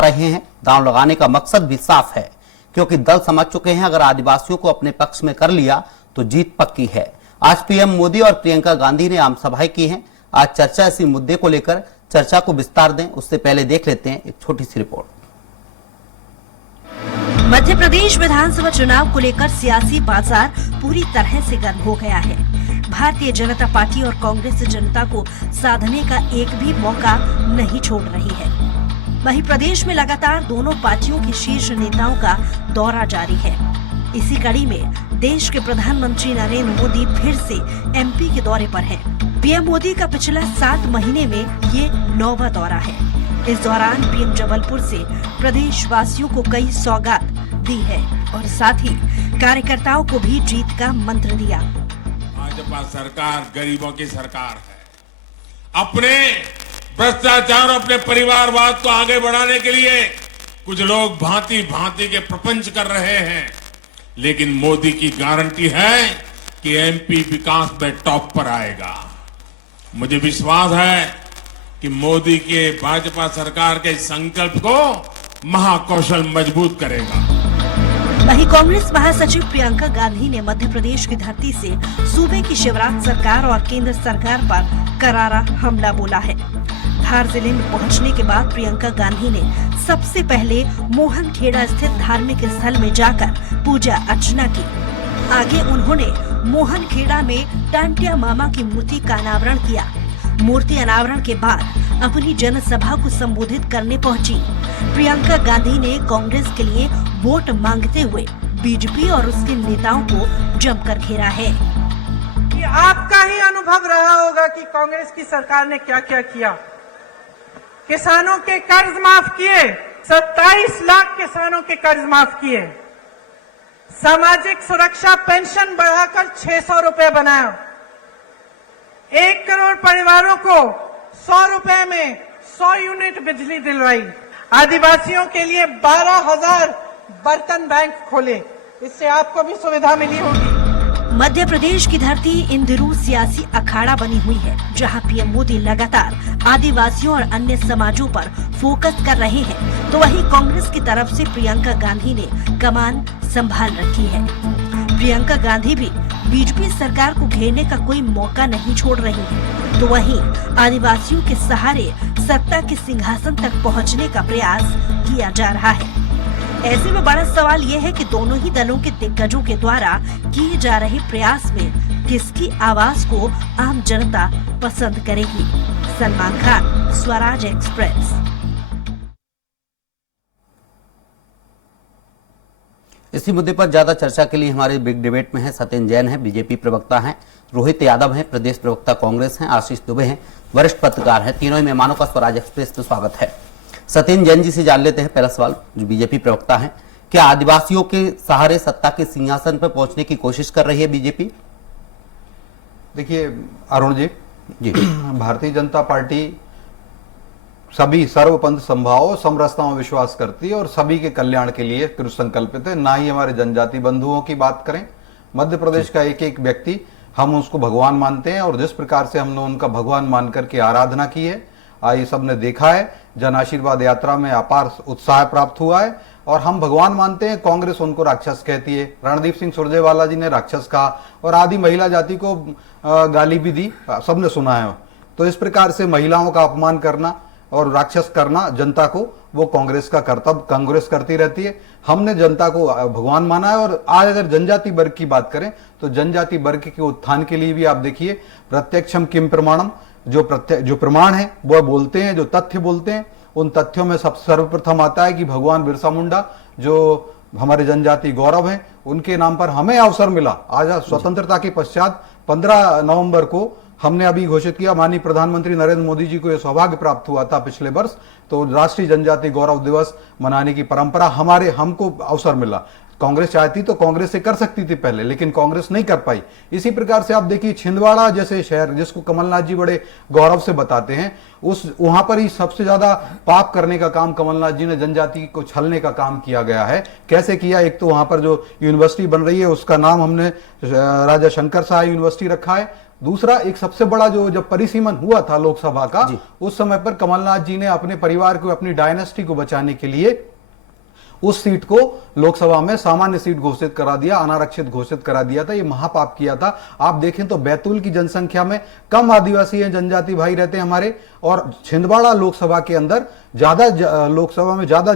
रहे हैं। दांव लगाने का मकसद भी साफ है, क्योंकि दल समझ चुके हैं अगर आदिवासियों को अपने पक्ष में कर लिया तो जीत पक्की है। आज पीएम मोदी और प्रियंका गांधी ने आम सभाएं की हैं। आज चर्चा इसी मुद्दे को लेकर चर्चा को विस्तार दें, उससे पहले देख लेते हैं एक छोटी सी रिपोर्ट। मध्य प्रदेश विधानसभा चुनाव को लेकर सियासी बाजार पूरी तरह से गर्म हो गया है। भारतीय जनता पार्टी और कांग्रेस जनता को साधने का एक भी मौका नहीं छोड़ रही है। वहीं प्रदेश में लगातार दोनों पार्टियों के शीर्ष नेताओं का दौरा जारी है। इसी कड़ी में देश के प्रधानमंत्री नरेंद्र मोदी फिर से एमपी के दौरे पर हैं। पीएम मोदी का पिछला 7 महीने में ये 9वां दौरा है। इस दौरान पीएम जबलपुर से प्रदेशवासियों को कई सौगात दी है और साथ ही कार्यकर्ताओं को भी जीत का मंत्र दिया। भाजपा सरकार गरीबों की सरकार है। अपने भ्रष्टाचार, अपने परिवारवाद को आगे बढ़ाने के लिए कुछ लोग भांति भांति के प्रपंच कर रहे हैं, लेकिन मोदी की गारंटी है कि एमपी विकास में टॉप पर आएगा। मुझे विश्वास है कि मोदी के भाजपा सरकार के संकल्प को महाकौशल मजबूत करेगा। वहीं कांग्रेस महासचिव प्रियंका गांधी ने मध्य प्रदेश की धरती से सूबे की शिवराज सरकार और केंद्र सरकार पर करारा हमला बोला है। धार जिले में पहुंचने के बाद प्रियंका गांधी ने सबसे पहले मोहनखेड़ा स्थित धार्मिक स्थल में जाकर पूजा अर्चना की। आगे उन्होंने मोहनखेड़ा में टांटिया मामा की मूर्ति का अनावरण किया। मूर्ति अनावरण के बाद अपनी जनसभा को संबोधित करने पहुंची। प्रियंका गांधी ने कांग्रेस के लिए वोट मांगते हुए बीजेपी और उसके नेताओं को जमकर घेरा है। कि आपका ही अनुभव रहा होगा कि कांग्रेस की सरकार ने क्या क्या किया। किसानों के कर्ज माफ किए, 27 लाख किसानों के कर्ज माफ किए। सामाजिक सुरक्षा पेंशन बढ़ाकर 600 रुपए बनाया। 1 करोड़ परिवारों को 100 रुपए में 100 यूनिट बिजली दिलवाई। आदिवासियों के लिए 12,000 बर्तन बैंक खोले। इससे आपको भी सुविधा मिली होगी। मध्य प्रदेश की धरती इन दिनों सियासी अखाड़ा बनी हुई है, जहां पीएम मोदी लगातार आदिवासियों और अन्य समाजों पर फोकस कर रहे हैं, तो वहीं कांग्रेस की तरफ से प्रियंका गांधी ने कमान संभाल रखी है। प्रियंका गांधी भी बीजेपी सरकार को घेरने का कोई मौका नहीं छोड़ रही है, तो वहीं आदिवासियों के सहारे सत्ता के सिंहासन तक पहुंचने का प्रयास किया जा रहा है। ऐसे में बड़ा सवाल ये है कि दोनों ही दलों के दिग्गजों के द्वारा किए जा रहे प्रयास में किसकी आवाज को आम जनता पसंद करेगी। सलमान खान, स्वराज एक्सप्रेस। इसी मुद्दे पर ज्यादा चर्चा के लिए हमारे बिग डिबेट में है सत्येंद्र जैन है, बीजेपी प्रवक्ता हैं, रोहित यादव हैं, प्रदेश प्रवक्ता कांग्रेस हैं, आशीष दुबे हैं, वरिष्ठ पत्रकार हैं। तीनों ही मेहमानों का स्वराज एक्सप्रेस में स्वागत है। सत्येंद्र जैन जी से जान लेते हैं पहला सवाल, जो बीजेपी प्रवक्ता हैं। क्या आदिवासियों के सहारे सत्ता के सिंहासन पर पहुंचने की कोशिश कर रही है बीजेपी? देखिए अरुण जी, भारतीय जनता पार्टी सभी सर्वपंथ संभाव समरसता में विश्वास करती है और सभी के कल्याण के लिए कृत संकल्पित है। ना ही हमारे जनजाति बंधुओं की बात करें, मध्य प्रदेश का एक एक व्यक्ति हम उसको भगवान मानते हैं और जिस प्रकार से हमने उनका भगवान मान करके आराधना की है, ये सबने देखा है। जन आशीर्वाद यात्रा में अपार उत्साह प्राप्त हुआ है और हम भगवान मानते हैं। कांग्रेस उनको राक्षस कहती है। रणदीप सिंह सुरजेवाला जी ने राक्षस कहा और आदि महिला जाति को गाली भी दी, सबने सुना है। तो इस प्रकार से महिलाओं का अपमान करना और राक्षस करना जनता को, वो कांग्रेस का कर्तव्य कांग्रेस करती रहती है। हमने जनता को भगवान माना है। और आज अगर जनजाति वर्ग की बात करें तो जनजाति वर्ग के उत्थान के लिए भी आप देखिए, प्रत्यक्षम किम प्रमाणम, जो प्रमाण है वो बोलते हैं, जो तथ्य बोलते हैं, उन तथ्यों में सब सर्वप्रथम आता है कि भगवान बिरसा मुंडा जो हमारे जनजाति गौरव हैं, उनके नाम पर हमें अवसर मिला। आज स्वतंत्रता के पश्चात 15 नवंबर को हमने अभी घोषित किया, माननीय प्रधानमंत्री नरेंद्र मोदी जी को यह सौभाग्य प्राप्त हुआ था पिछले वर्ष, तो राष्ट्रीय जनजाति गौरव दिवस मनाने की परंपरा हमको अवसर मिला। कांग्रेस चाहती तो कांग्रेस से कर सकती थी पहले, लेकिन कांग्रेस नहीं कर पाई। इसी प्रकार से आप देखिए छिंदवाड़ा जैसे शहर जिसको कमलनाथ जी बड़े गौरव से बताते हैं, वहां पर ही सबसे ज्यादा पाप करने का काम कमलनाथ जी ने जनजाति को छलने का काम किया गया है। कैसे किया? एक तो वहां पर जो यूनिवर्सिटी बन रही है उसका नाम हमने राजा शंकर शाह यूनिवर्सिटी रखा है, दूसरा, एक सबसे बड़ा जो जब परिसीमन हुआ था लोकसभा का, उस समय पर कमलनाथ जी ने अपने परिवार को, अपनी डायनेस्टी को बचाने के लिए उस सीट को लोकसभा में सामान्य सीट घोषित करा दिया, अनारक्षित घोषित करा दिया था। ये महापाप किया था। आप देखें तो बैतूल की जनसंख्या में कम आदिवासी हैं, जनजाति भाई रहते हैं हमारे, और छिंदवाड़ा लोकसभा के अंदर ज्यादा, लोकसभा में ज्यादा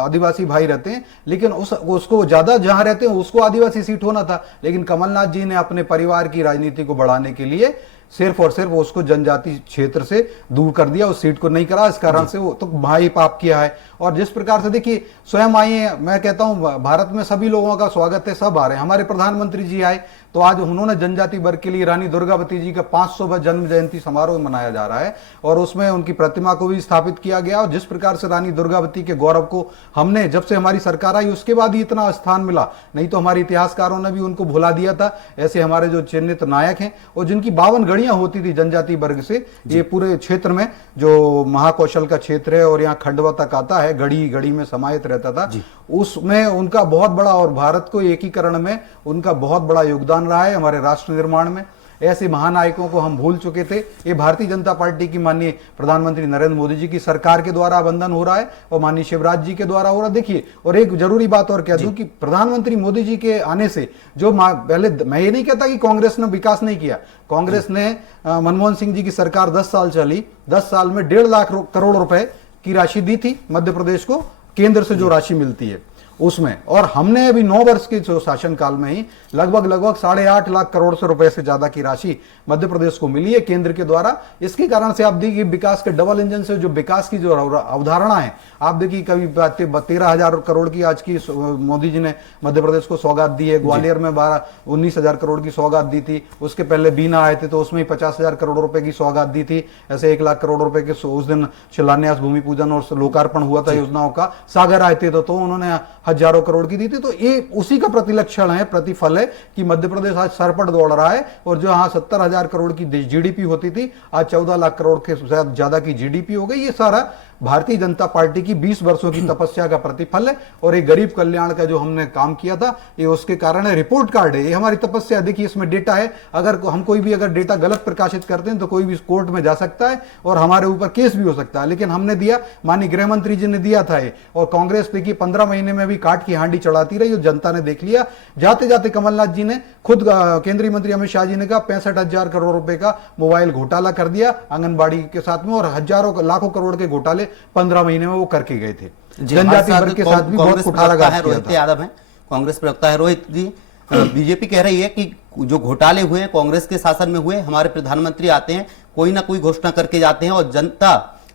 आदिवासी भाई रहते हैं, लेकिन उसको ज्यादा जहां रहते हैं उसको आदिवासी सीट होना था, लेकिन कमलनाथ जी ने अपने परिवार की राजनीति को बढ़ाने के लिए सिर्फ और सिर्फ उसको जनजाति क्षेत्र से दूर कर दिया, उस सीट को नहीं करा। इस कारण से वो तो भाई पाप किया है। और जिस प्रकार से देखिए, स्वयं आइए, मैं कहता हूं भारत में सभी लोगों का स्वागत है, सब आ रहे हैं। हमारे प्रधानमंत्री जी आए तो आज उन्होंने जनजाति वर्ग के लिए रानी दुर्गावती जी का 500वां जन्म जयंती समारोह मनाया जा रहा है, और उसमें उनकी प्रतिमा को भी स्थापित किया गया। और जिस प्रकार से रानी दुर्गावती के गौरव को हमने, जब से हमारी सरकार आई उसके बाद ही इतना स्थान मिला, नहीं तो हमारे इतिहासकारों ने भी उनको भुला दिया था। ऐसे हमारे जो चिन्हित नायक हैं और जिनकी 52 गढ़ियां होती थी जनजाति वर्ग से, ये पूरे क्षेत्र में जो महाकौशल का क्षेत्र है और यहाँ खंडवा तक आता है, गढ़ी गढ़ी में समाहित रहता था, उसमें उनका बहुत बड़ा, और भारत को एकीकरण में उनका बहुत बड़ा योगदान रहा है, हमारे राष्ट्र निर्माण में। ऐसे महानायकों को हम भूल चुके थे। ये भारतीय जनता पार्टी की माननीय प्रधानमंत्री नरेंद्र मोदी जी की सरकार के द्वारा बंधन हो रहा है और माननीय शिवराज जी के द्वारा हो रहा है। देखिए, और एक जरूरी बात और कह दूं कि प्रधानमंत्री मोदी जी के आने से जो पहले, मैं ये नहीं कहता कि कांग्रेस ने विकास नहीं किया, कांग्रेस ने, मनमोहन सिंह जी की सरकार 10 साल चली, 10 साल में 1.5 लाख करोड़ रुपए की राशि दी थी मध्य प्रदेश को, केंद्र से जो राशि मिलती है उसमें, और हमने अभी 9 वर्ष के जो शासनकाल में ही लगभग 8.5 लाख करोड़ से रुपए से ज्यादा की राशि मध्य प्रदेश को मिली है केंद्र के द्वारा। इसके कारण से आप देखिए, विकास के डबल इंजन से जो विकास की जो अवधारणा है, आप देखिए कभी 13,000 करोड़ की आज की मोदी जी ने मध्य प्रदेश को सौगात दी है, ग्वालियर में 19,000 करोड़ की सौगात दी थी, उसके पहले बीना आए थे तो उसमें 50,000 करोड़ रुपए की सौगात दी थी। ऐसे 1 लाख करोड़ रुपए के उस दिन शिलान्यास, भूमि पूजन और लोकार्पण हुआ था योजनाओं का। सागर आए थे तो उन्होंने हजारों करोड़ की दी थी। तो ये उसी का प्रतिलक्षण है, प्रतिफल है कि मध्य प्रदेश आज सर पर दौड़ रहा है, और जो हाँ 70,000 करोड़ की जीडीपी होती थी, आज 14 लाख करोड़ के ज्यादा की जीडीपी हो गई। ये सारा भारतीय जनता पार्टी की 20 वर्षों की तपस्या का प्रतिफल है, और एक गरीब कल्याण का जो हमने काम किया था, ये उसके कारण है। रिपोर्ट कार्ड है, ये हमारी तपस्या। देखिए, इसमें डेटा है, अगर हम कोई भी अगर डेटा गलत प्रकाशित करते हैं तो कोई भी कोर्ट में जा सकता है और हमारे ऊपर केस भी हो सकता है, लेकिन हमने दिया, माननीय गृह मंत्री जी ने दिया था ये, और कांग्रेस देखिए 15 महीने में भी काट की हांडी चढ़ाती रही, और जनता ने देख लिया। जाते जाते कमलनाथ जी ने खुद, केंद्रीय मंत्री अमित शाह जी ने कहा 65,000 करोड़ रुपए का मोबाइल घोटाला कर दिया आंगनबाड़ी के साथ में, और हजारों लाखों करोड़ के घोटाले 15 महीने में वो करके गए थे। जनजाति वर्ग के साथ भी बहुत कुठाराघात किया था। रोहित यादव है, कांग्रेस प्रवक्ता है। रोहित जी, बीजेपी कह रही है कि जो घोटाले हुए हैं कांग्रेस के शासन में हुए, हमारे प्रधानमंत्री आते हैं, कोई ना कोई घोषणा करके जाते हैं, और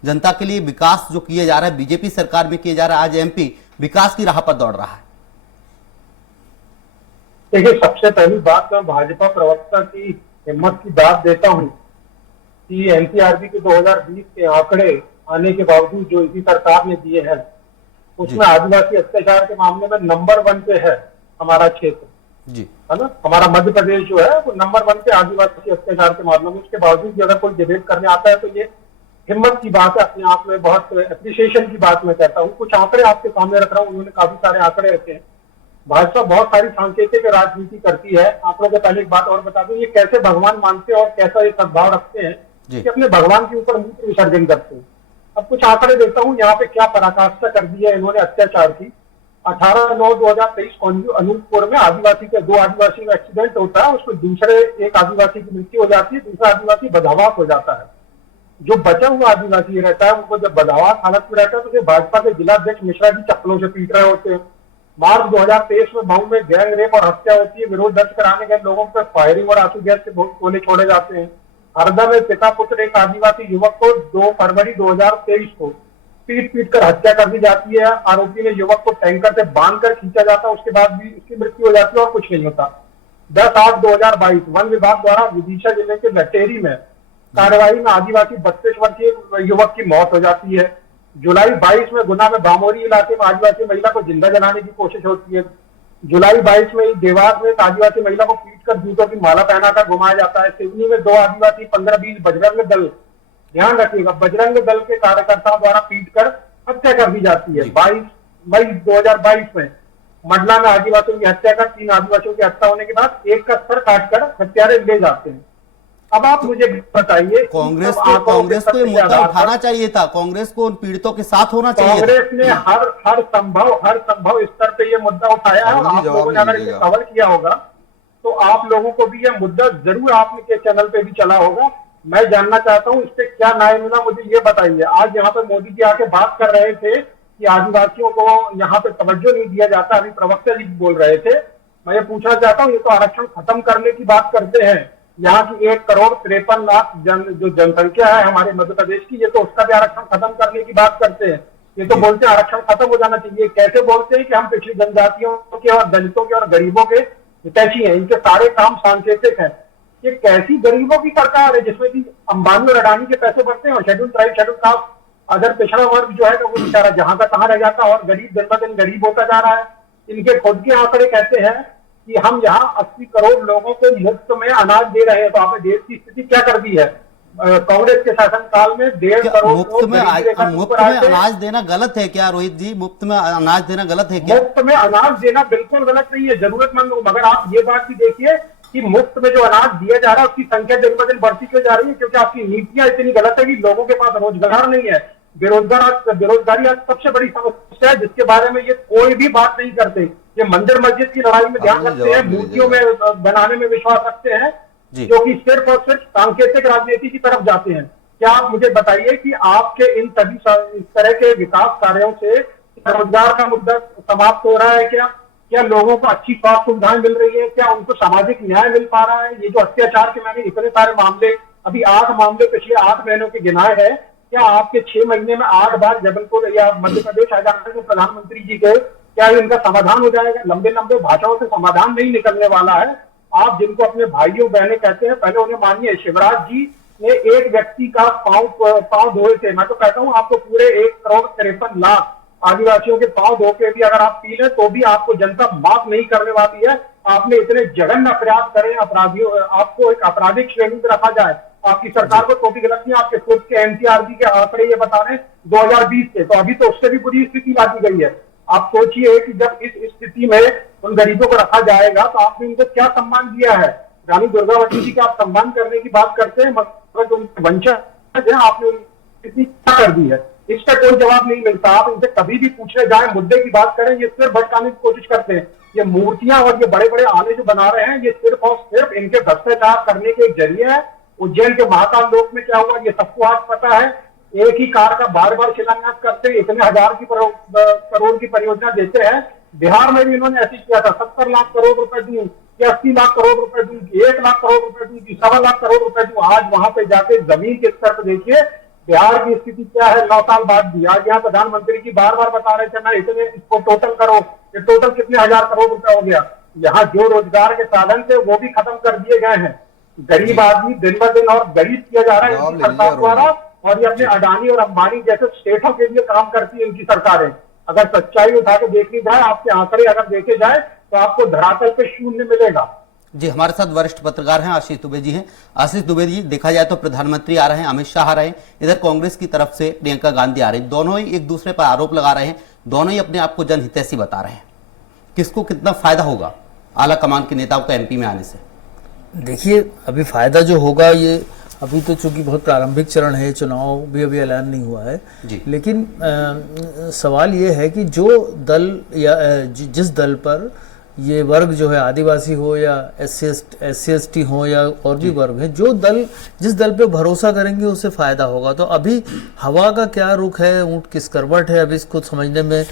जनता के लिए विकास जो किया जा रहा है बीजेपी सरकार में किया जा रहा है, आज एमपी विकास की राह पर दौड़ रहा है। देखिए, सबसे पहली बात मैं भाजपा प्रवक्ता की हिम्मत की दाद देता हूं कि एनसीआरबी के 2020 के आंकड़े आने के बावजूद जो इसी सरकार ने दिए हैं, उसमें आदिवासी अत्याचार के मामले में नंबर 1 पे है हमारा क्षेत्र, जी है ना। हमारा मध्य प्रदेश जो है वो नंबर 1 पे आदिवासी अत्याचार के मामले में। उसके बावजूद भी अगर कोई डिबेट करने आता है तो ये हिम्मत की बात है, अपने आप में बहुत एप्रिसिएशन की बात मैं कहता हूँ। कुछ आंकड़े आपके सामने रख रहा हूँ, उन्होंने काफी सारे आंकड़े रखे हैं। भाजपा बहुत सारी सांकेतिक राजनीति करती है। आंकड़ों के पहले एक बात और बता दूं, ये कैसे भगवान मानते हैं और कैसा ये सद्भाव रखते हैं कि अपने भगवान के ऊपर मूत्र विसर्जन करते हैं। अब कुछ आंकड़े देता हूं यहाँ पे क्या पराकाष्ठा कर दी है इन्होंने अत्याचार की। 18/9/2023 अनूपपुर में आदिवासी के 2 आदिवासी का एक्सीडेंट होता है, उसमें दूसरे एक आदिवासी की मृत्यु हो जाती है, दूसरा आदिवासी बदहवास हो जाता है। जो बचा हुआ आदिवासी रहता है वो जब बदहवास हालत में रहता है तो भाजपा के जिलाध्यक्ष मिश्रा जी चप्पलों से पीट रहे होते हैं। मार्च 2023 में मऊ में गैंग रेप और हत्या होती है, विरोध दर्ज कराने गए लोगों पर फायरिंग और आंसू गैस के गोले छोड़े जाते हैं। हरदा में पिता पुत्र एक आदिवासी युवक को 2 फरवरी 2023 को पीट कर हत्या कर दी जाती है। आरोपी ने युवक को टैंकर से बांधकर खींचा जाता है, उसके बाद भी उसकी मृत्यु हो जाती है और कुछ नहीं होता। 10/8/2022 वन विभाग द्वारा विदिशा जिले के लटेरी में कार्रवाई में आदिवासी 32 वर्षीय युवक की मौत हो जाती है। जुलाई 22 में गुना में बामोरी इलाके में आदिवासी महिला को जिंदा जलाने की कोशिश होती है। जुलाई 22 में देवास में एक आदिवासी महिला को पीटकर जूतों की माला पहनाकर घुमाया जाता है। सिवनी में 2 आदिवासी 15-20 बजरंग दल, ध्यान रखिएगा, बजरंग दल के कार्यकर्ताओं द्वारा पीटकर हत्या कर दी जाती है। 22 मई 2022 में मंडला में आदिवासियों की हत्या कर 3 आदिवासियों की हत्या होने के बाद एक का सर काटकर हत्यारे ले जाते हैं। अब आप मुझे बताइए, कांग्रेस को ये मुद्दा उठाना चाहिए था, कांग्रेस को उन पीड़ितों के साथ होना चाहिए था। कांग्रेस ने हर संभव स्तर पे ये मुद्दा उठाया है, और आप लोगों ने अगर इसे कवर किया होगा तो आप लोगों को भी यह मुद्दा जरूर आपके चैनल पे भी चला होगा। मैं जानना चाहता हूं इस पे क्या न्याय मिला, मुझे ये बताइए। आज यहाँ पे मोदी जी आके बात कर रहे थे कि आदिवासियों को यहाँ पे तवज्जो नहीं दिया जाता, अभी प्रवक्ता जी बोल रहे थे। मैं ये पूछना चाहता हूँ, ये तो आरक्षण खत्म करने की बात करते हैं। यहाँ की 1,53,00,000 जो जनसंख्या है हमारे मध्य प्रदेश की, ये तो उसका भी आरक्षण खत्म करने की बात करते हैं। ये तो बोलते हैं आरक्षण खत्म हो जाना चाहिए। कैसे बोलते हैं कि हम पिछड़ी जनजातियों के और दलितों के और गरीबों के हितैषी हैं, इनके सारे काम सांकेतिक हैं। ये कैसी गरीबों की सरकार है जिसमें कि अंबानी और अडानी के पैसे बढ़ते हैं, और schedule tribe, schedule caste, other पिछड़ा वर्ग जो है वो बेचारा जहां का तहां रह जाता है, और गरीब दिन ब दिन गरीब होता जा रहा है। इनके खुद के आंकड़े कहते हैं कि हम यहाँ 80 करोड़ लोगों को मुफ्त में अनाज दे रहे हैं। तो आपने देश की स्थिति क्या कर दी है? कांग्रेस के शासनकाल में 1.5 करोड़ मुफ्त में अनाज देना गलत है क्या रोहित जी? मुफ्त में अनाज देना गलत है क्या? मुफ्त में अनाज देना बिल्कुल गलत नहीं है, जरूरतमंद लोग। मगर आप ये बात भी देखिए कि मुफ्त में जो अनाज दिया जा रहा है उसकी संख्या दिन ब दिन बढ़ती क्यों जा रही है? क्योंकि आपकी नीतियां इतनी गलत है कि लोगों के पास रोजगार नहीं है। बेरोजगारी आज सबसे बड़ी समस्या है, जिसके बारे में ये कोई भी बात नहीं करते। ये मंदिर मस्जिद की लड़ाई में ध्यान रखते हैं, मूर्तियों में बनाने में विश्वास रखते हैं, जो कि सिर्फ और सिर्फ सांकेतिक राजनीति की तरफ जाते हैं। क्या आप मुझे बताइए कि आपके इन सभी इस तरह के विकास कार्यों से रोजगार का मुद्दा समाप्त हो रहा है क्या? क्या लोगों को अच्छी स्वास्थ्य सुविधाएं मिल रही है? क्या उनको सामाजिक न्याय मिल पा रहा है? ये जो अत्याचार के मैंने इतने सारे मामले, अभी 8 मामले पिछले 8 महीनों के गिनाए हैं, क्या आपके 6 महीने में 8 बार जबलपुर या मध्य प्रदेश आ जाने के प्रधानमंत्री जी के, क्या इनका समाधान हो जाएगा? लंबे लंबे भाषाओं से समाधान नहीं निकलने वाला है। आप जिनको अपने भाइयों बहनें कहते हैं, पहले उन्हें मानिए। शिवराज जी ने एक व्यक्ति का पांव धोए थे। मैं तो कहता हूं आपको पूरे 1,53,00,000 आदिवासियों के पांव धो के भी अगर आप पी लें तो भी आपको जनता माफ नहीं करने वाली है। आपने इतने जघन्य अपराध करे, अपराधियों, आपको एक आपराधिक श्रेणी में रखा जाए। आपकी सरकार को छोटी गलतियां, आपके खुद के एनसीआरबी के आंकड़े ये बता रहे हैं 2020 के, तो अभी तो उससे भी बुरी स्थिति ला दी गई है। आप सोचिए कि जब इस स्थिति में उन गरीबों को रखा जाएगा तो आपने उनको क्या सम्मान दिया है? रानी दुर्गावती जी का आप सम्मान करने की बात करते हैं, मगर जो उनके वंशज हैं आपने इतनी क्या कर दी है? इस पर कोई जवाब नहीं मिलता। आप इनसे कभी भी पूछने जाए, मुद्दे की बात करें, ये सिर्फ भटकाने की कोशिश करते हैं। ये मूर्तियां और ये बड़े बड़े आने जो बना रहे हैं, ये सिर्फ और सिर्फ इनके भ्रष्टाचार करने के एक जरिए है। उज्जैन के महाकाल लोक में क्या हुआ ये सबको आज पता है। एक ही कार का बार बार शिलान्यास करते हैं, इतने हजार की करोड़ की परियोजना देते हैं। बिहार में भी इन्होंने ऐसी किया था, 70 लाख करोड़ रुपए दूं, 80 लाख करोड़ रुपए दूं, 1 लाख करोड़ रुपए दूं, 1.25 लाख करोड़ रुपए दूं। आज वहां पे जाके जमीन के स्तर पर देखिए बिहार की स्थिति क्या है 9 साल बाद भी। आज यहाँ प्रधानमंत्री जी बार बार बता रहे थे ना इतने, इसको टोटल करो, ये टोटल कितने हजार करोड़ रुपए हो गया। यहाँ जो रोजगार के साधन थे वो भी खत्म कर दिए गए हैं। गरीब आदमी दिन ब दिन और गरीब किया जा रहा है इनकी सरकार द्वारा, और ये अपने अडानी और अंबानी जैसे स्टेटों के लिए काम करती है इनकी सरकारें। अगर सच्चाई उठा के देखी जाए, आपके आंकड़े अगर देखे जाए तो आपको धरातल पे शून्य मिलेगा। जी, हमारे साथ वरिष्ठ पत्रकार हैं आशीष दुबे जी हैं। आशीष दुबे जी, देखा जाए तो प्रधानमंत्री आ रहे हैं, अमित शाह आ रहे हैं, इधर कांग्रेस की तरफ से प्रियंका गांधी आ रही है। दोनों ही एक दूसरे पर आरोप लगा रहे हैं, दोनों ही अपने आप को जनहितैषी बता रहे हैं। किसको कितना फायदा होगा आला कमान के नेताओं का एमपी में आने से? देखिए, अभी फायदा जो होगा, ये अभी तो चूंकि बहुत प्रारंभिक चरण है, चुनाव भी अभी ऐलान नहीं हुआ है जी। लेकिन सवाल ये है कि जो दल या जिस दल पर ये वर्ग जो है, आदिवासी हो या SC/ST हो या और भी वर्ग है, जो दल जिस दल पे भरोसा करेंगे उससे फायदा होगा। तो अभी हवा का क्या रुख है, ऊंट किस करवट है, अभी इसको समझने में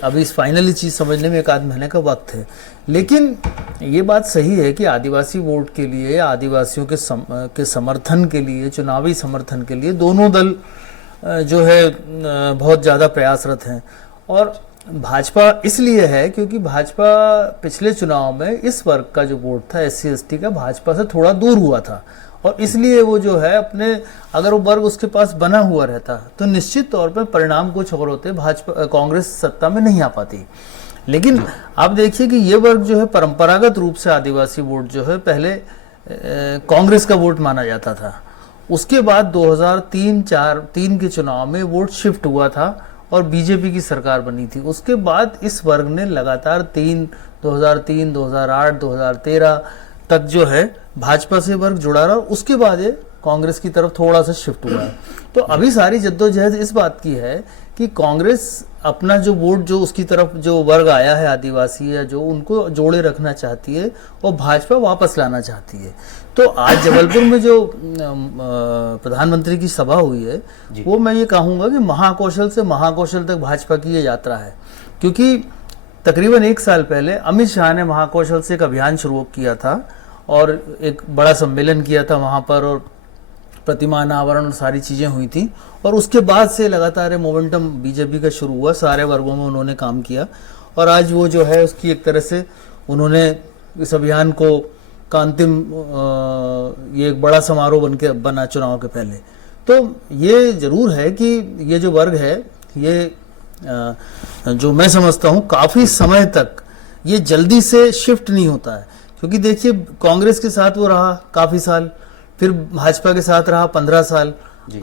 अभी इस फाइनली चीज समझने में 1 आध महीने का वक्त है। लेकिन ये बात सही है कि आदिवासी वोट के लिए, आदिवासियों के समर्थन के लिए, चुनावी समर्थन के लिए दोनों दल जो है बहुत ज़्यादा प्रयासरत हैं। और भाजपा इसलिए है क्योंकि भाजपा पिछले चुनाव में इस वर्ग का जो वोट था, SC/ST का, भाजपा से थोड़ा दूर हुआ था, और इसलिए वो जो है अपने, अगर वो वर्ग उसके पास बना हुआ रहता तो निश्चित तौर पर परिणाम कुछ और होते, भाजपा कांग्रेस सत्ता में नहीं आ पाती। लेकिन आप देखिए कि ये वर्ग जो है परंपरागत रूप से आदिवासी वोट जो है पहले कांग्रेस का वोट माना जाता था। उसके बाद 2003 के चुनाव में वोट शिफ्ट हुआ था और बीजेपी की सरकार बनी थी। उसके बाद इस वर्ग ने लगातार 2003, 2008, 2013 तक जो है भाजपा से वर्ग जुड़ा रहा, उसके बाद ये कांग्रेस की तरफ थोड़ा सा शिफ्ट हुआ है। तो अभी सारी जद्दोजहद इस बात की है कि कांग्रेस अपना जो वोट जो उसकी तरफ जो वर्ग आया है आदिवासी या जो उनको जोड़े रखना चाहती है और भाजपा वापस लाना चाहती है। तो आज जबलपुर में जो प्रधानमंत्री की सभा हुई है वो मैं ये कहूँगा कि महाकौशल से महाकौशल तक भाजपा की ये यात्रा है, क्योंकि तकरीबन 1 साल पहले अमित शाह ने महाकौशल से एक अभियान शुरू किया था और एक बड़ा सम्मेलन किया था वहाँ पर और प्रतिमा अनावरण और सारी चीज़ें हुई थी, और उसके बाद से लगातार मोमेंटम बीजेपी का शुरू हुआ, सारे वर्गों में उन्होंने काम किया और आज वो जो है उसकी एक तरह से उन्होंने इस अभियान को का अंतिम ये एक बड़ा समारोह बना चुनाव के पहले। तो ये जरूर है कि ये जो वर्ग है ये जो मैं समझता हूँ काफ़ी समय तक ये जल्दी से शिफ्ट नहीं होता है, क्योंकि देखिए कांग्रेस के साथ वो रहा काफ़ी साल, फिर भाजपा के साथ रहा 15 साल,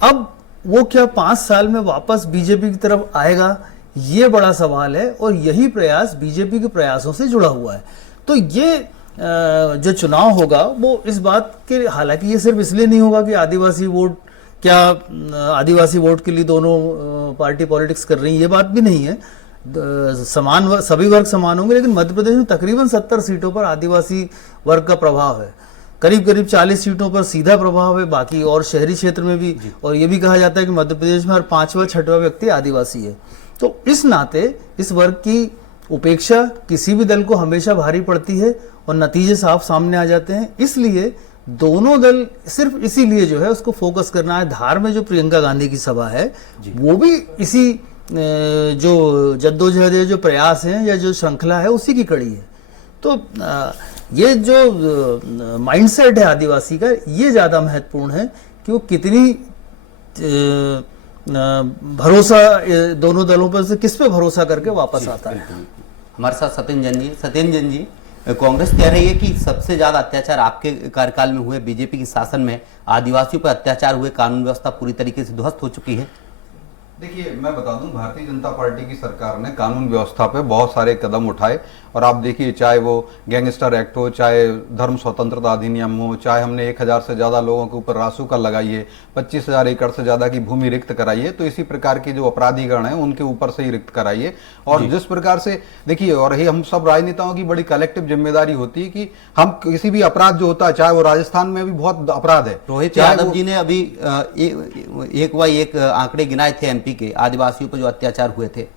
अब वो क्या 5 साल में वापस बीजेपी की तरफ आएगा, ये बड़ा सवाल है और यही प्रयास बीजेपी के प्रयासों से जुड़ा हुआ है। तो ये जो चुनाव होगा वो इस बात के, हालांकि ये सिर्फ इसलिए नहीं होगा कि आदिवासी वोट क्या आदिवासी वोट के लिए दोनों पार्टी पॉलिटिक्स कर रही है, ये बात भी नहीं है, समान सभी वर्ग समान होंगे, लेकिन मध्य प्रदेश में तकरीबन 70 सीटों पर आदिवासी वर्ग का प्रभाव है, करीब करीब 40 सीटों पर सीधा प्रभाव है, बाकी और शहरी क्षेत्र में भी, और ये भी कहा जाता है कि मध्य प्रदेश में हर 5वां-6वां व्यक्ति आदिवासी है। तो इस नाते इस वर्ग की उपेक्षा किसी भी दल को हमेशा भारी पड़ती है और नतीजे साफ सामने आ जाते हैं। इसलिए दोनों दल सिर्फ इसीलिए जो है उसको फोकस करना है। धार में जो प्रियंका गांधी की सभा है वो भी इसी जो जद्दोजहद जो प्रयास हैं या जो श्रृंखला है उसी की कड़ी है। तो ये जो माइंडसेट है आदिवासी का ये ज्यादा महत्वपूर्ण है कि वो कितनी भरोसा दोनों दलों पर से किस पे भरोसा करके वापस आता है। हमारे साथ सत्येंद्र जैन जी। सत्येंद्र जैन जी, कांग्रेस कह रही है कि सबसे ज्यादा अत्याचार आपके कार्यकाल में हुए, बीजेपी के शासन में आदिवासियों पर अत्याचार हुए, कानून व्यवस्था पूरी तरीके से ध्वस्त हो चुकी है। देखिए, मैं बता दूं, भारतीय जनता पार्टी की सरकार ने कानून व्यवस्था पे बहुत सारे कदम उठाए और आप देखिए, चाहे वो गैंगस्टर एक्ट हो, चाहे धर्म स्वतंत्रता अधिनियम हो, चाहे हमने 1000 से ज्यादा लोगों के ऊपर रासुका लगाई है, 25,000 एकड़ से ज्यादा की भूमि रिक्त कराई है, तो इसी प्रकार के जो अपराधीगण है उनके ऊपर से ही रिक्त कराई है। और जिस प्रकार से देखिए, और ये हम सब राजनेताओं की बड़ी कलेक्टिव जिम्मेदारी होती है कि हम किसी भी अपराध जो होता है, चाहे वो राजस्थान में भी बहुत अपराध है। रोहित यादव जी ने अभी एक आंकड़े गिनाए थे एमपी के आदिवासियों पर जो अत्याचार हुए थे।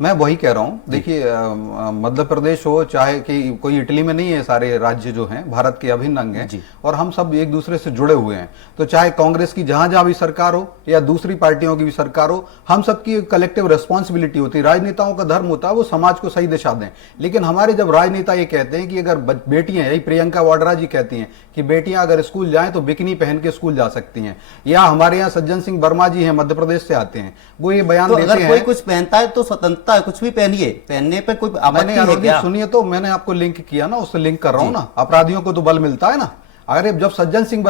मैं वही कह रहा हूँ। देखिए, मध्य प्रदेश हो चाहे कि कोई इटली में नहीं है, सारे राज्य जो हैं भारत के अभिन्न अंग हैं और हम सब एक दूसरे से जुड़े हुए हैं। तो चाहे कांग्रेस की जहां जहां भी सरकार हो या दूसरी पार्टियों की भी सरकार हो, हम सबकी कलेक्टिव रिस्पॉन्सिबिलिटी होती है। राजनेताओं का धर्म होता है वो समाज को सही दिशा दें, लेकिन हमारे जब राजनेता ये कहते हैं कि अगर बेटियां, यही प्रियंका वाड्रा जी कहती हैं कि बेटियां अगर स्कूल जाएं तो बिकनी पहन के स्कूल जा सकती हैं, या हमारे यहाँ सज्जन सिंह वर्मा जी हैं, मध्य प्रदेश से आते हैं, वो ये बयान देते हैं अगर कोई कुछ पहनता है तो स्वतंत्रता है, कुछ भी पहनिए, पहनने पे कोई आपत्ति है क्या? सुनिए, तो मैंने आपको लिंक किया ना, उससे लिंक कर रहा हूँ ना, अपराधियों को तो बल मिलता है ना। अगर जब सज्जन सिंह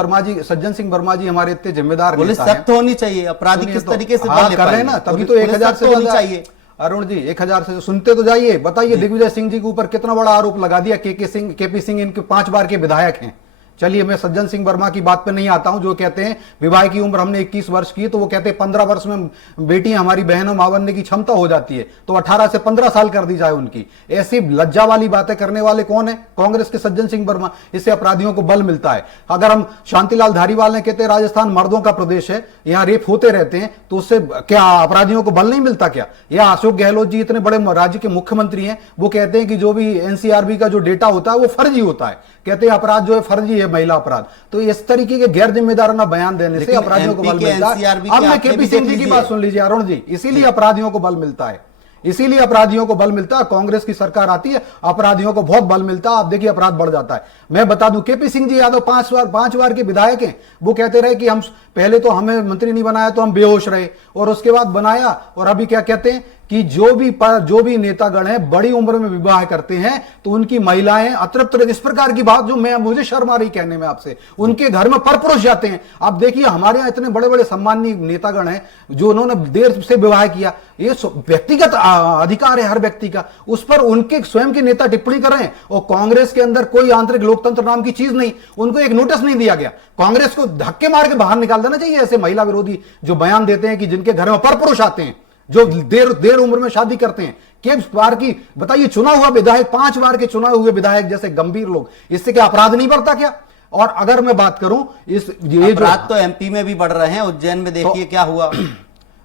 वर्मा जी हमारे इतने जिम्मेदार पुलिस सख्त होनी चाहिए, अपराधी किस तरीके से कर रहे हैं ना, तभी तो 1000 से ज्यादा चाहिए। अरुण जी, 1000 से सुनते तो जाइए, बताइए दिग्विजय सिंह जी के ऊपर कितना बड़ा आरोप लगा दिया। केपी सिंह इनके 5 बार के विधायक हैं। चलिए, मैं सज्जन सिंह वर्मा की बात पे नहीं आता हूं, जो कहते हैं विवाह की उम्र हमने 21 वर्ष की, तो वो कहते हैं 15 वर्ष में बेटियां हमारी बहनों मां बनने की क्षमता हो जाती है, तो 18 से 15 साल कर दी जाए उनकी। ऐसी लज्जा वाली बातें करने वाले कौन है? कांग्रेस के सज्जन सिंह वर्मा। इससे अपराधियों को बल मिलता है। अगर हम शांतिलाल धारीवाल ने कहते हैं राजस्थान मर्दों का प्रदेश है, यहाँ रेप होते रहते हैं, तो उससे क्या अपराधियों को बल नहीं मिलता क्या? या अशोक गहलोत जी इतने बड़े राज्य के मुख्यमंत्री हैं, वो कहते हैं कि जो भी एनसीआरबी का जो डेटा होता है वो फर्जी होता है, कहते हैं अपराध जो है फर्जी है, महिला अपराध। तो इस तरीके के गैर जिम्मेदाराना बयान देने से अपराधियों को बल मिलता है। अब मैं केपी सिंह जी की बात सुन लीजिए अरुण जी, इसीलिए अपराधियों को बल मिलता है, इसीलिए अपराधियों को बल मिलता है। कांग्रेस की सरकार आती है, अपराधियों को बहुत बल मिलता है। आप देखिए, अपराध बढ़ जाता है। मैं बता दूं, केपी सिंह जी यादव 5 बार के विधायक हैं। वो कहते रहे कि हम पहले तो हमें मंत्री नहीं बनाया तो हम बेहोश रहे, और उसके बाद बनाया, और अभी क्या कहते हैं कि जो भी नेतागण हैं बड़ी उम्र में विवाह करते हैं तो उनकी महिलाएं अतृप्त रहती। इस प्रकार की बात जो मुझे शर्म आ रही कहने में आपसे, उनके घर में परपुरुष जाते हैं। आप देखिए हमारे यहाँ इतने बड़े बड़े सम्मानीय नेतागण हैं जो उन्होंने देर से विवाह किया, ये व्यक्तिगत अधिकार है हर व्यक्ति का, उस पर उनके स्वयं के नेता टिप्पणी कर रहे हैं। और कांग्रेस के अंदर कोई आंतरिक लोकतंत्र नाम की चीज नहीं, उनको एक नोटिस नहीं दिया गया। कांग्रेस को धक्के मार के बाहर निकाल देना चाहिए ऐसे महिला विरोधी जो बयान देते हैं कि जिनके घर में परपुरुष आते हैं, जो देर उम्र में शादी करते हैं। के बार की बताइए, चुना हुआ विधायक, 5 बार के चुनाव हुए विधायक जैसे गंभीर लोग, इससे क्या अपराध नहीं बढ़ता क्या? और अगर मैं बात करूं ये अपराध तो एमपी में भी बढ़ रहे हैं, उज्जैन में देखिए क्या हुआ।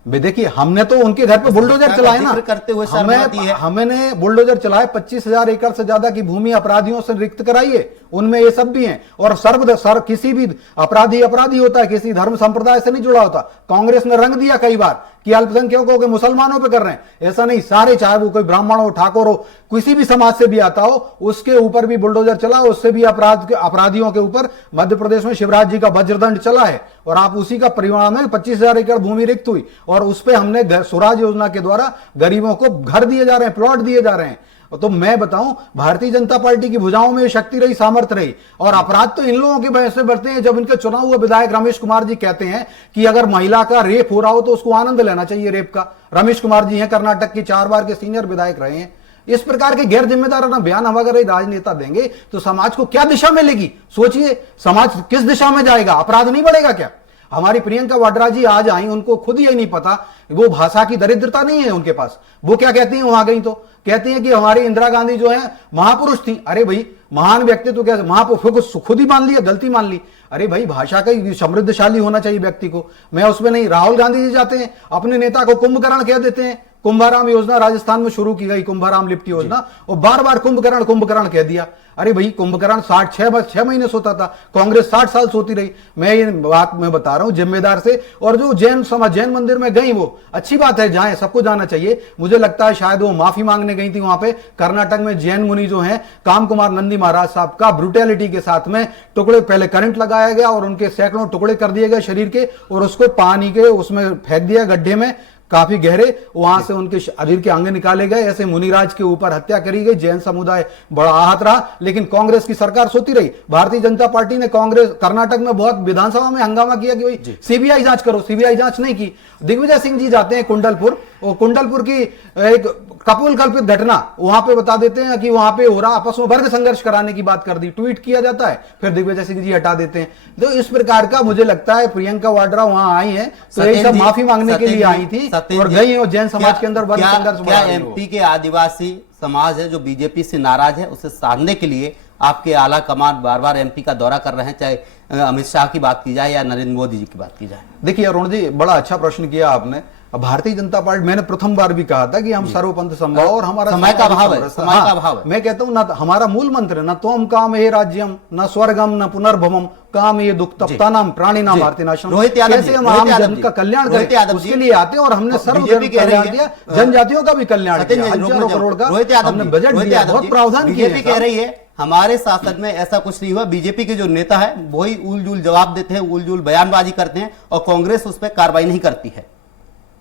देखिए हमने तो उनके घर पे बुलडोजर चलाए ना, करते हुए शर्म आती है। हमने बुलडोजर चलाए, 25,000 एकड़ से ज्यादा की भूमि अपराधियों से रिक्त कराई है, उनमें ये सब भी हैं। और किसी भी अपराधी होता है, किसी धर्म संप्रदाय से नहीं जुड़ा होता। कांग्रेस ने रंग दिया कई बार कि अल्पसंख्यकों के मुसलमानों पे कर रहे हैं, ऐसा नहीं, सारे, चाहे वो कोई ब्राह्मण हो, ठाकुर हो, किसी भी समाज से भी आता हो, उसके ऊपर भी बुलडोजर चला, उससे भी अपराधियों के ऊपर मध्य प्रदेश में शिवराज जी का वज्रदंड चला है। और आप उसी का परिणाम है 25,000 एकड़ भूमि रिक्त हुई, और उस पर हमने स्वराज योजना के द्वारा गरीबों को घर दिए जा रहे हैं, प्लॉट दिए जा रहे हैं। तो मैं बताऊं, भारतीय जनता पार्टी की भुजाओं में शक्ति रही, सामर्थ्य रही। और अपराध तो इन लोगों की वजह से बढ़ते हैं जब इनके चुनाव हुए विधायक रमेश कुमार जी कहते हैं कि अगर महिला का रेप हो रहा हो तो उसको आनंद लेना चाहिए रेप का। रमेश कुमार जी हैं कर्नाटक के 4 बार के सीनियर विधायक रहे हैं। इस प्रकार के गैर जिम्मेदाराना बयान हम अगर राजनेता देंगे तो समाज को क्या दिशा मिलेगी? सोचिए, समाज किस दिशा में जाएगा? अपराध नहीं बढ़ेगा क्या? हमारी प्रियंका वाड्रा जी आज आई, उनको खुद यही नहीं पता, वो भाषा की दरिद्रता नहीं है उनके पास। वो क्या कहती हैं वहां गई तो कहती हैं कि हमारी इंदिरा गांधी जो है महापुरुष थी। अरे भाई, महान व्यक्तित्व क्या महापुरुष खुद ही मान लिया, गलती मान ली। अरे भाई, भाषा का समृद्धशाली होना चाहिए व्यक्ति को, मैं उसमें नहीं। राहुल गांधी जी जाते हैं, अपने नेता को कुंभकर्ण कह देते हैं। कुंभाराम योजना राजस्थान में शुरू की गई, कुंभाराम लिफ्ट योजना, और बार बार कुंभकर्ण कह दिया। अरे भाई, कुंभकर्ण 6 महीने सोता था, कांग्रेस 60 साल सोती रही। मैं ये बात मैं बता रहा हूं जिम्मेदार से। और जो जैन मंदिर में गई, वो अच्छी बात है, जाए, सबको जाना चाहिए। मुझे लगता है शायद वो माफी मांगने गई थी वहां पे। कर्नाटक में जैन मुनि जो है काम कुमार नंदी महाराज साहब का ब्रुटैलिटी के साथ में टुकड़े, पहले करंट लगाया गया और उनके सैकड़ों टुकड़े कर दिए गए शरीर के, और उसको पानी के उसमें फेंक दिया गड्ढे में काफी गहरे, वहां से उनके शरीर के अंग निकाले गए। ऐसे मुनिराज के ऊपर हत्या करी गई। जैन समुदाय बड़ा आहत रहा, लेकिन कांग्रेस की सरकार सोती रही। भारतीय जनता पार्टी ने कर्नाटक में बहुत विधानसभा में हंगामा किया कि भाई सीबीआई जांच करो, सीबीआई जांच नहीं की। दिग्विजय सिंह जी जाते हैं कुंडलपुर, और कुंडलपुर की एक कपोल कल्पित घटना वहां पे बता देते हैं कि वहां पे हो रहा, आपस में वर्ग संघर्ष कराने की बात कर दी, ट्वीट किया जाता है, फिर दिग्विजय सिंह जी हटा देते हैं। तो इस प्रकार का मुझे लगता है प्रियंका वाड्रा वहां आई है तो ये सब माफी मांगने के लिए आई थी और गई, और जैन समाज के अंदर वर्ग संघर्ष। क्या एमपी के आदिवासी समाज है जो बीजेपी से नाराज है, उसे साधने के लिए आपके आला कमान बार बार एमपी का दौरा कर रहे हैं, चाहे अमित शाह की बात की जाए या नरेंद्र मोदी जी की बात की जाए? देखिए अरुण जी, बड़ा अच्छा प्रश्न किया आपने। भारतीय जनता पार्टी, मैंने प्रथम बार भी कहा था कि हम सर्वपंथ संभाव, और हमारा समय का अभाव है, समय का अभाव है। मैं कहता हूं ना, हमारा मूल मंत्र है, न तोम काम हे राज्यम, न स्वर्गम, न पुनर्भवम, काम ये दुख तप्ता नाम प्राणी नाम भारतीय नाशम। रोहित यादव कैसे हम आम जन का कल्याण करें, उसके लिए आते हैं। और हमने सर्व कल्याण दिया, जनजातियों का भी कल्याण किया, हजारों करोड़ का हमने बजट दिया, बहुत प्रावधान किया। बीजेपी कह रही है हमारे शासन में ऐसा कुछ नहीं हुआ। बीजेपी के जो नेता है वही उलझुल जवाब देते हैं, उलझुल बयानबाजी करते हैं, और कांग्रेस उस पर कार्रवाई नहीं करती है।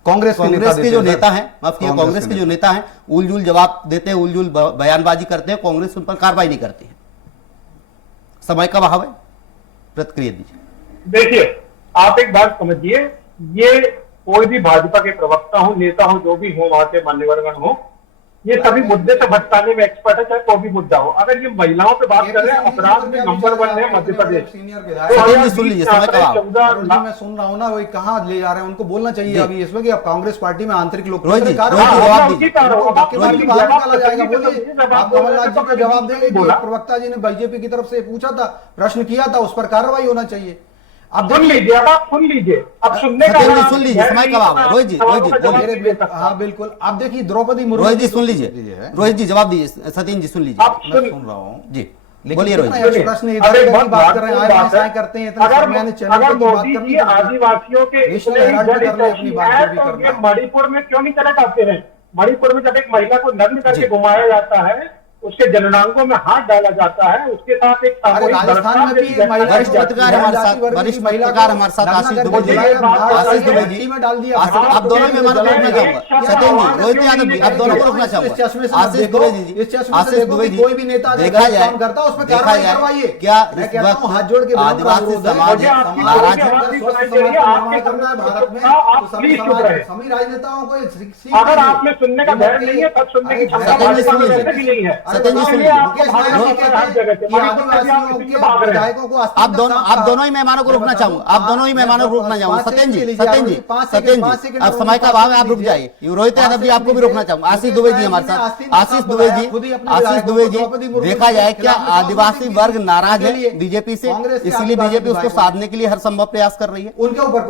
कांग्रेस के जो नेता हैं, माफ कीजिए, कांग्रेस के जो नेता हैं उलझुल जवाब देते हैं, उलझुल बयानबाजी करते हैं, कांग्रेस उन पर कार्रवाई नहीं करती है। समय का अभाव है, प्रतिक्रिया दीजिए। देखिए, आप एक बात समझिए, ये कोई भी भाजपा के प्रवक्ता हो, नेता हो, जो भी हो, वहां के मान्यवरगण हो, ये सभी मुद्दे से भटकाने में एक्सपर्ट है, चाहे कोई भी मुद्दा हो। अगर ये महिलाओं पे बात कर रहे हैं, अपराध में नंबर 1 है मध्य प्रदेश। सुन लीजिए, मैं सुन रहा हूँ ना, वही कहाँ ले जा रहे हैं, उनको बोलना चाहिए अभी इसमें कि आप कांग्रेस पार्टी में आंतरिक लोकतंत्र आप कमलनाथ जी को जवाब देंगे। प्रवक्ता जी ने बीजेपी की तरफ से पूछा था, प्रश्न किया था, उस पर कार्रवाई होना चाहिए। अब सुन लीजिए, अब सुन लीजिए, अब सुनने का सुन लीजिए, समय का अभाव है। रोहित जी, हाँ बिल्कुल। आप देखिए द्रौपदी मुर्मू, रोहित जी सुन लीजिए, रोहित जी जवाब दीजिए, सतीन जी सुन लीजिए, मैं सुन रहा हूँ जी। बोलिए रोहित जी। प्रश्न इधर की बात कर रहे हैं, करते हैं, अगर मोदी जी आदिवासियों के मणिपुर में क्यों नहीं चले जाते हैं? मणिपुर में जब एक महिला को नग्न करके घुमाया जाता है उसके जननांगों में हाथ डाला जाता है, उसके साथ एक सामूहिक राजस्थान में भी बलात्कार महिला वरिष्ठ पत्रकार हमारे साथ आशीष दुबे जी आशीष दुबे जी आप दोनों ही मेहमानों को रोकना चाहूंगा, सत्येंद्र जी, रोहित यादव जी, आप दोनों को रोकना चाहूंगा। आशीष दुबे जी कोई भी नेता देखा जाए करता उस पर कार्रवाई करवाइए। क्या मैं इस कहता हूं, वक्त हाथ जोड़ के आदिवासी समाज नाराज है? सभी राजनेताओं को अगर आप में सुनने का धैर्य नहीं है तब सुनने की क्षमता भाजपा में वैसे भी नहीं है। सत्येंद्र सुन आप दोनों ही मेहमानों को रोकना चाहूंगा, आप दोनों ही मेहमानों को रोकना चाहूंगा। सत्येंद्र जी अब समय का अभाव है, आप रुक जाइए। रोहित यादव जी आपको भी रोकना चाहूंगा। आशीष दुबे जी हमारे साथ, आशीष दुबे जी देखा जाए क्या आदिवासी वर्ग नाराज है बीजेपी से, इसलिए बीजेपी उसको साधने के लिए हर संभव प्रयास कर रही है। उनके ऊपर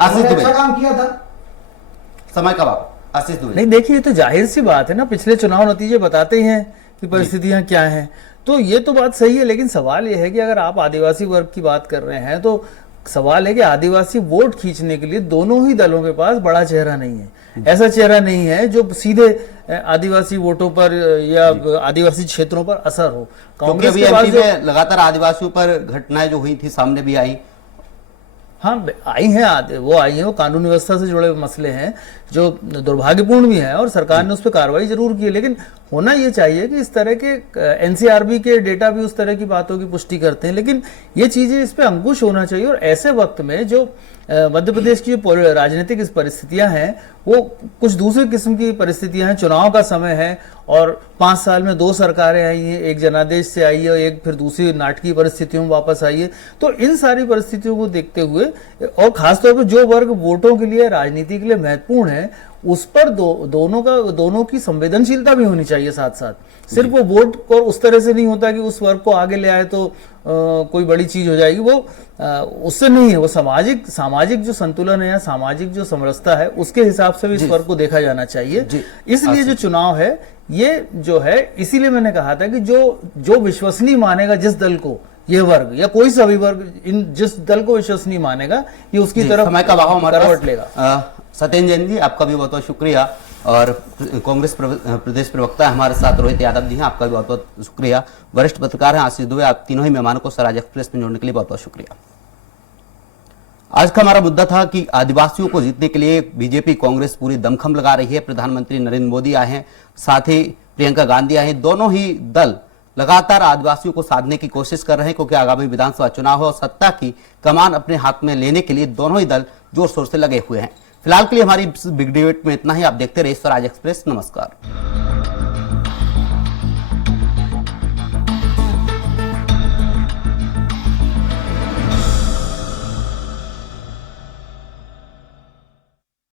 आशीष दुबे काम किया था, समय का अभाव। आशीष दुबे नहीं, देखिए ये तो जाहिर सी बात है ना, पिछले चुनाव नतीजे बताते ही हैं कि परिस्थितियां क्या हैं, तो ये तो बात सही है। लेकिन सवाल ये है कि अगर आप आदिवासी वर्ग की बात कर रहे हैं तो सवाल है कि आदिवासी वोट खींचने के लिए दोनों ही दलों के पास बड़ा चेहरा नहीं है। ऐसा चेहरा नहीं है जो सीधे आदिवासी वोटों पर या आदिवासी क्षेत्रों पर असर हो। कांग्रेस के पास लगातार आदिवासियों पर घटनाएं जो हुई थी सामने भी आई, हाँ आई हैं, वो कानून व्यवस्था से जुड़े मसले हैं जो दुर्भाग्यपूर्ण भी हैं और सरकार ने उस पर कार्रवाई जरूर की है। लेकिन होना ये चाहिए कि इस तरह के एनसीआरबी के डेटा भी उस तरह की बातों की पुष्टि करते हैं, लेकिन ये चीजें इस पे अंकुश होना चाहिए। और ऐसे वक्त में जो मध्य प्रदेश की जो राजनीतिक परिस्थितियां हैं वो कुछ दूसरे किस्म की परिस्थितियां हैं। चुनाव का समय है और 5 साल में 2 सरकारें आई हैं, एक जनादेश से आई है और एक फिर दूसरी नाटकीय परिस्थितियों में वापस आई है। तो इन सारी परिस्थितियों को देखते हुए और खासतौर पर जो वर्ग वोटों के लिए राजनीति के लिए महत्वपूर्ण है उस पर दोनों की संवेदनशीलता भी होनी चाहिए साथ साथ। सिर्फ वो वोट और उस तरह से नहीं होता कि उस वर्ग को आगे ले आए तो कोई बड़ी चीज हो जाएगी, वो उससे नहीं है। वो सामाजिक जो संतुलन है या सामाजिक जो समरसता है उसके हिसाब से भी इस वर्ग को देखा जाना चाहिए। इसलिए जो चुनाव है ये जो है, इसीलिए मैंने कहा था कि जो विश्वसनीय मानेगा जिस दल को, ये वर्ग या कोई सा भी वर्ग जिस दल को विश्वसनीय मानेगा ये उसकी तरफ समय का बहाव करवट लेगा। सत्येंद्र जैन जी आपका भी बहुत बहुत शुक्रिया, और कांग्रेस प्रदेश प्रवक्ता हमारे साथ रोहित यादव जी हैं, आपका भी बहुत बहुत शुक्रिया। वरिष्ठ पत्रकार हैं आशीष दुबे, आप तीनों ही मेहमानों को स्वराज एक्सप्रेस में जोड़ने के लिए बहुत बहुत शुक्रिया। आज का हमारा मुद्दा था कि आदिवासियों को जीतने के लिए बीजेपी कांग्रेस पूरी दमखम लगा रही है। प्रधानमंत्री नरेंद्र मोदी आए हैं, साथ ही प्रियंका गांधी आए हैं। दोनों ही दल लगातार आदिवासियों को साधने की कोशिश कर रहे हैं, क्योंकि आगामी विधानसभा चुनाव है और सत्ता की कमान अपने हाथ में लेने के लिए दोनों ही दल जोर शोर से लगे हुए हैं। फिलहाल के लिए हमारी बिग डिबेट में इतना ही। आप देखते रहिए स्वराज एक्सप्रेस। नमस्कार।